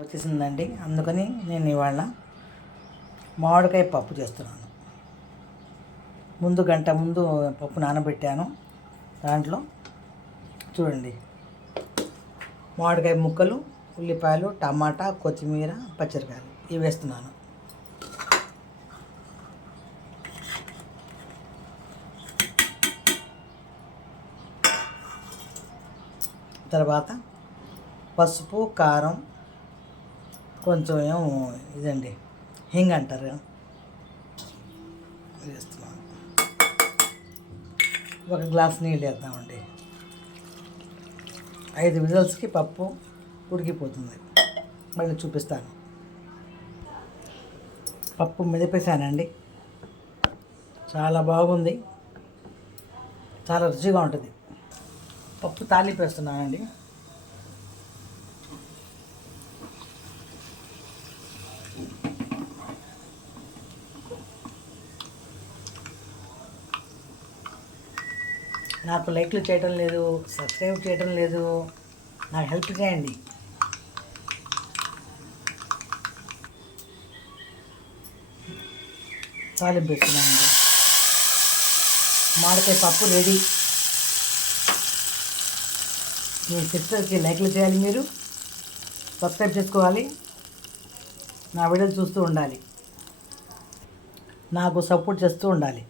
వచ్చేసిందండి. అందుకని నేను ఇవాళ మామిడికాయ పప్పు చేస్తున్నాను. గంట ముందు పప్పు నానబెట్టాను. దాంట్లో చూడండి, మామిడికాయ ముక్కలు, ఉల్లిపాయలు, టమాటా, కొత్తిమీర, పచ్చిమిరపకాయలు ఇవి వేస్తున్నాను. తర్వాత పసుపు, కారం, కొంచెం ఏమో ఇదండి హింగ్ అంటారు, వేస్తున్నాను. ఒక గ్లాస్ నీళ్ళు వేద్దామండి. 5 విజిల్స్కి పప్పు ఉడికిపోతుంది. మళ్ళీ చూపిస్తాను. పప్పు మెదిపేసానండి. చాలా బాగుంది, చాలా రుచిగా ఉంటుంది. పప్పు తాలింపు వేస్తున్నానండి. నాకు లైక్లు చేయడం లేదు, సబ్స్క్రైబ్ చేయడం లేదు, నాకు హెల్ప్ చేయండి. తాలింపు వేస్తున్నానండి. మామిడికాయ పప్పు రెడీ. మీ సిస్టర్కి లైక్లు చేయాలి, మీరు సబ్స్క్రైబ్ చేసుకోవాలి, నా వీడియోలు చూస్తూ ఉండాలి, నాకు సపోర్ట్ చేస్తూ ఉండాలి.